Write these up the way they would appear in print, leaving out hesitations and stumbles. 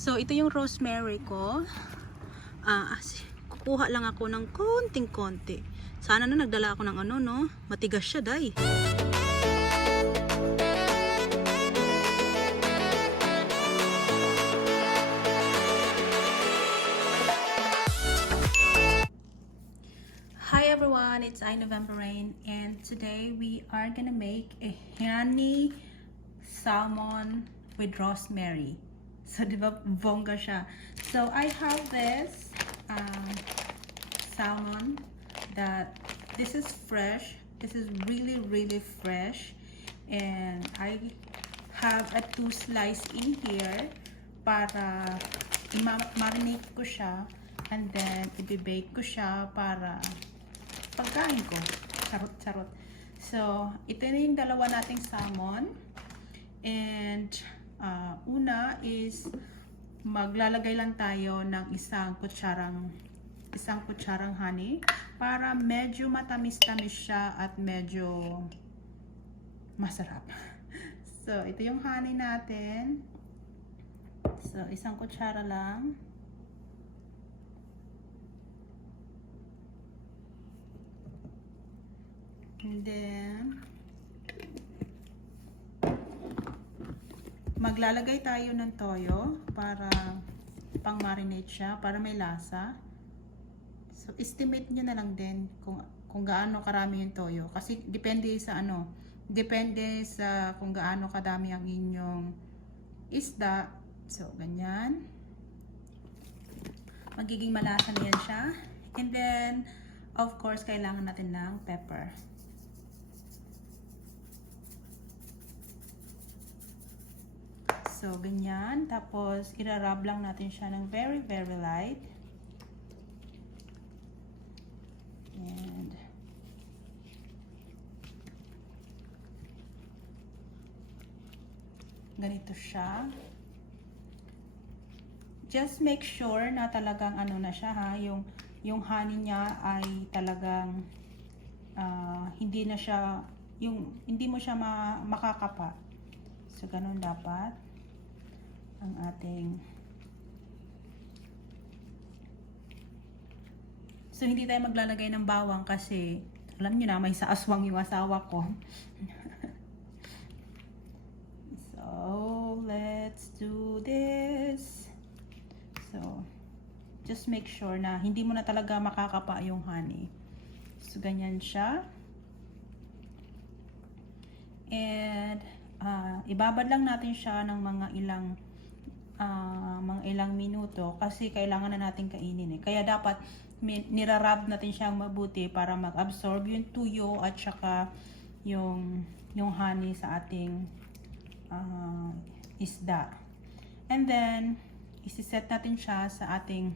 So, ito yung rosemary ko. Kukuha lang ako ng konting-konti. Sana na nagdala ako ng ano, no? Matigas siya, day. Hi everyone, it's iNovemberain, and today we are gonna make a honey salmon with rosemary. So, di ba, bongga siya. So, I have this salmon that this is fresh. This is really fresh. And I have a 2 slice in here para i-marinate ko siya. And then, i-bake ko siya para pagkain ko. Charot. So, ito na yung dalawa nating salmon. And, una is maglalagay lang tayo ng isang kutsarang honey para medyo matamis-tamis siya at medyo masarap. So, ito yung honey natin. So, isang kutsara lang. And then, maglalagay tayo ng toyo para pang-marinate siya, para may lasa. So, estimate nyo na lang din kung gaano karami yung toyo. Kasi depende sa kung gaano kadami ang inyong isda. So, ganyan. Magiging malasa na yan siya. And then, of course, kailangan natin ng pepper. So, ganyan. Tapos, irarab lang natin siya ng very light. And, ganito siya. Just make sure na talagang ano na siya ha, yung honey niya ay talagang hindi na siya, hindi mo siya makakapa. So, ganun dapat ang ating. So, hindi tayo maglalagay ng bawang kasi alam niyo na may saaswang yung asawa ko. So, let's do this. So, just make sure na hindi mo na talaga makakapa yung honey. So, ganyan siya. And, ibabad lang natin siya ng mga ilang minuto kasi kailangan na natin kainin eh. Kaya dapat nirarab natin siyang mabuti para mag-absorb yung tuyo at saka yung honey sa ating isda. And then, isi-set natin siya sa ating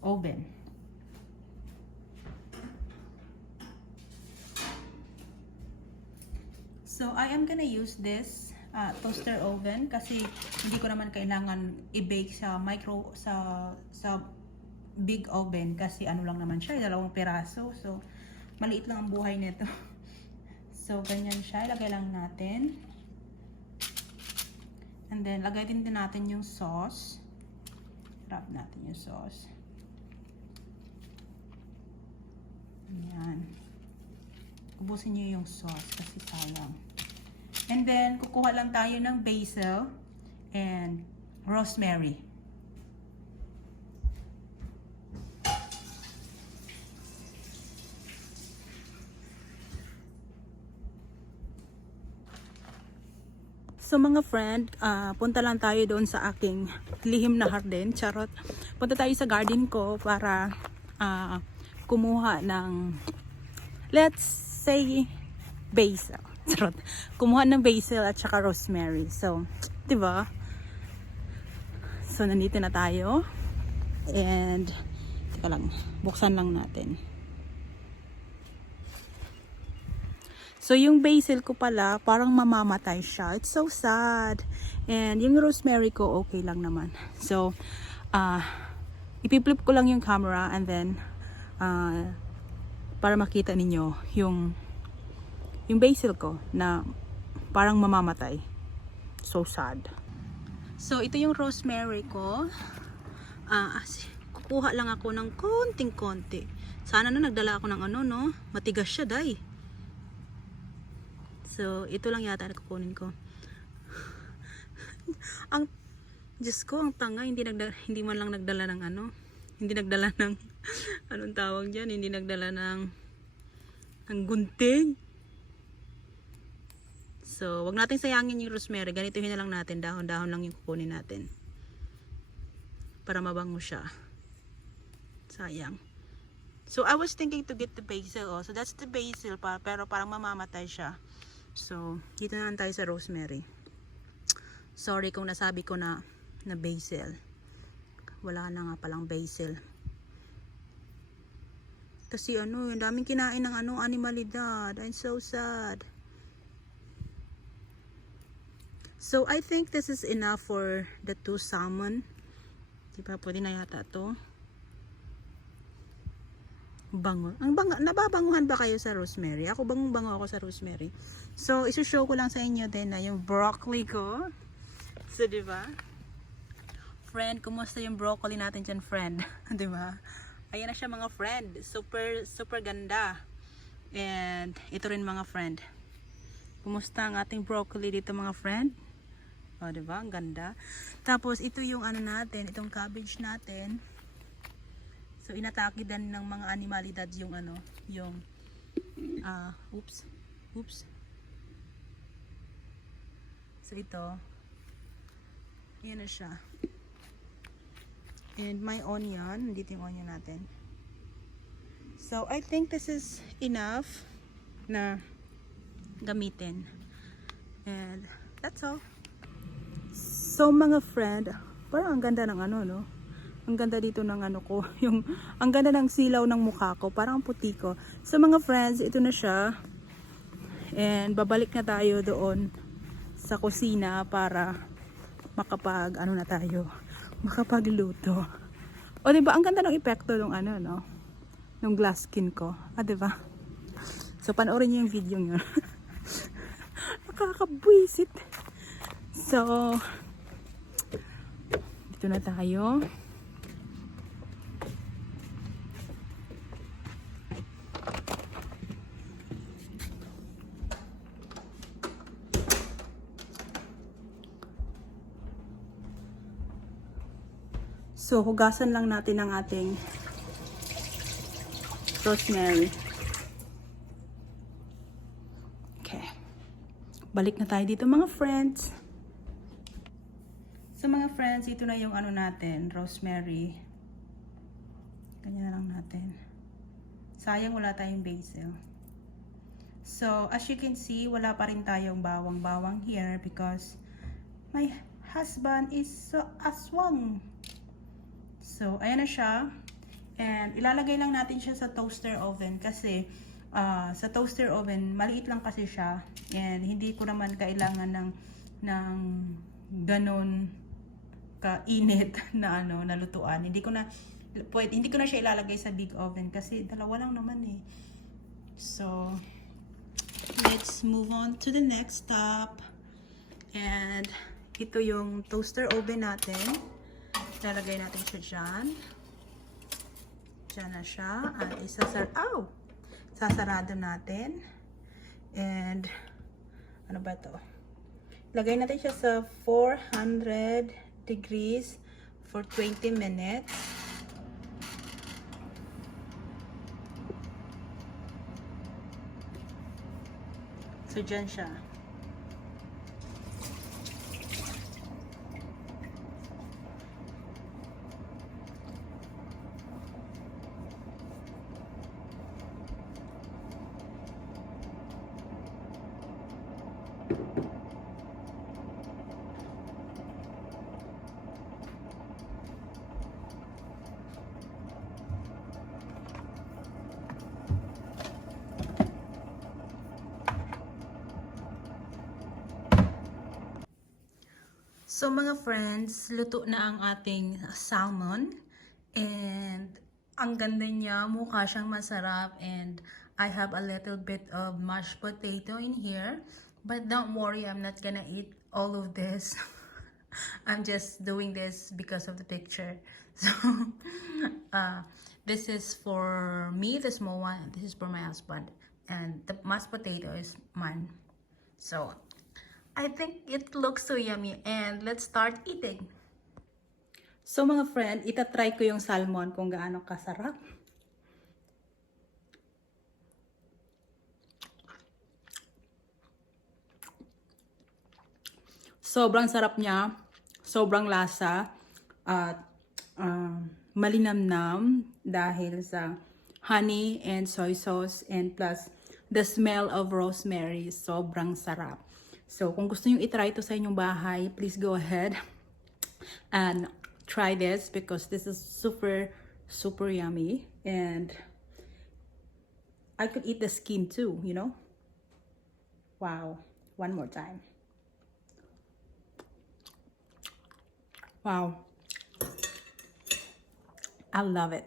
oven. So, I am gonna use this toaster oven kasi hindi ko naman kailangan i-bake sa big oven kasi ano lang naman siya, 2 piraso. So, maliit lang ang buhay nito. So, ganyan siya. Ilagay lang natin. And then, lagay din natin yung sauce. Wrap natin yung sauce. Ayan. Ubusin nyo yung sauce kasi sayang. And then, kukuha lang tayo ng basil and rosemary. So mga friend, punta lang tayo doon sa aking lihim na garden. Charot. Punta tayo sa garden ko para kumuha ng, let's say, basil. Charot. Kumuha ng basil at saka rosemary. So, 'di ba? So, nandito na tayo. And, teka lang, buksan lang natin. So, yung basil ko pala, parang mamamatay siya. It's so sad. And, yung rosemary ko, okay lang naman. So, ipi-flip ko lang yung camera and then, para makita ninyo yung basil ko na parang mamamatay. So sad. So, ito yung rosemary ko. Kukuha lang ako ng konting-konti. Sana na nagdala ako ng ano, no? Matigas siya, day. So, ito lang yata na kukunin ko. Ang Diyos ko, ang tanga, hindi man lang nagdala ng ano. Hindi nagdala ng anong tawag diyan, hindi nagdala ng gunting. So, wag nating sayangin yung rosemary. Ganituhin na lang natin, dahon-dahon lang yung kukunin natin. Para mabango siya. Sayang. So, I was thinking to get the basil. Oh. So, that's the basil pa, pero parang mamamatay siya. So, dito na lang tayo sa rosemary. Sorry kung nasabi ko na basil. Wala na nga palang basil. Kasi ano, yung daming kinain ng ano, animalidad. I'm so sad. So, I think this is enough for the 2 salmon. Diba, pwede na yata to. Bango. Nababanguhan ba kayo sa rosemary? Ako bango ako sa rosemary. So, isushow ko lang sa inyo din na yung broccoli ko. So, diba? Friend, kumusta yung broccoli natin dyan, friend? Diba? Ayan na siya mga friend. Super ganda. And, ito rin mga friend. Kumusta ang ating broccoli dito mga friend? O, diba? Ang ganda. Tapos, ito yung ano natin, itong cabbage natin. So, inatake din ng mga animalidad yung ano, yung, oops. So, ito. Ayan na siya. And my onion, dito yung onion natin. So, I think this is enough na gamitin. And, that's all. So, mga friend, parang ang ganda ng ano, no? Ang ganda dito ng ano ko. Ang ganda ng silaw ng mukha ko. Parang puti ko. So, mga friends, ito na siya. And, babalik na tayo doon sa kusina para makapagluto. O, diba? Ang ganda ng epekto ng ano, no? Ng glass skin ko. Diba? So, panoorin niyo yung video nyo. Nakakabwisit. So, dito na tayo. So, hugasan lang natin ang ating rosemary. Okay. Balik na tayo dito mga friends. So, mga friends, ito na yung ano natin, rosemary. Ganyan na lang natin. Sayang wala tayong basil. So, as you can see, wala pa rin tayong bawang-bawang here because my husband is so aswang. So, ayan na siya. And, ilalagay lang natin siya sa toaster oven kasi sa toaster oven, maliit lang kasi siya. And, hindi ko naman kailangan ng ganon kainit na na lutuan. Hindi ko na siya ilalagay sa big oven kasi dalawa lang naman eh. So, let's move on to the next step. And, ito yung toaster oven natin. Lalagay natin siya dyan. Dyan na siya. At sasarado natin. And, ano ba ito? Lagay natin siya sa 400 degrees for 20 minutes. So, dyan siya. So mga friends, luto na ang ating salmon. And ang ganda niya, mukha siyang masarap. And I have a little bit of mashed potato in here. But don't worry, I'm not gonna eat all of this. I'm just doing this because of the picture. So this is for me, the small one. This is for my husband, and the mashed potato is mine. So I think it looks so yummy, and let's start eating. So mga friend, itatry ko yung salmon kung gaano kasarap. Sobrang sarap niya, sobrang lasa, at malinamnam dahil sa honey and soy sauce, and plus the smell of rosemary. Sobrang sarap. So kung gusto niyo itry ito sa inyong bahay, please go ahead and try this because this is super yummy, and I could eat the skin too, you know. Wow. One more time. Wow. I love it.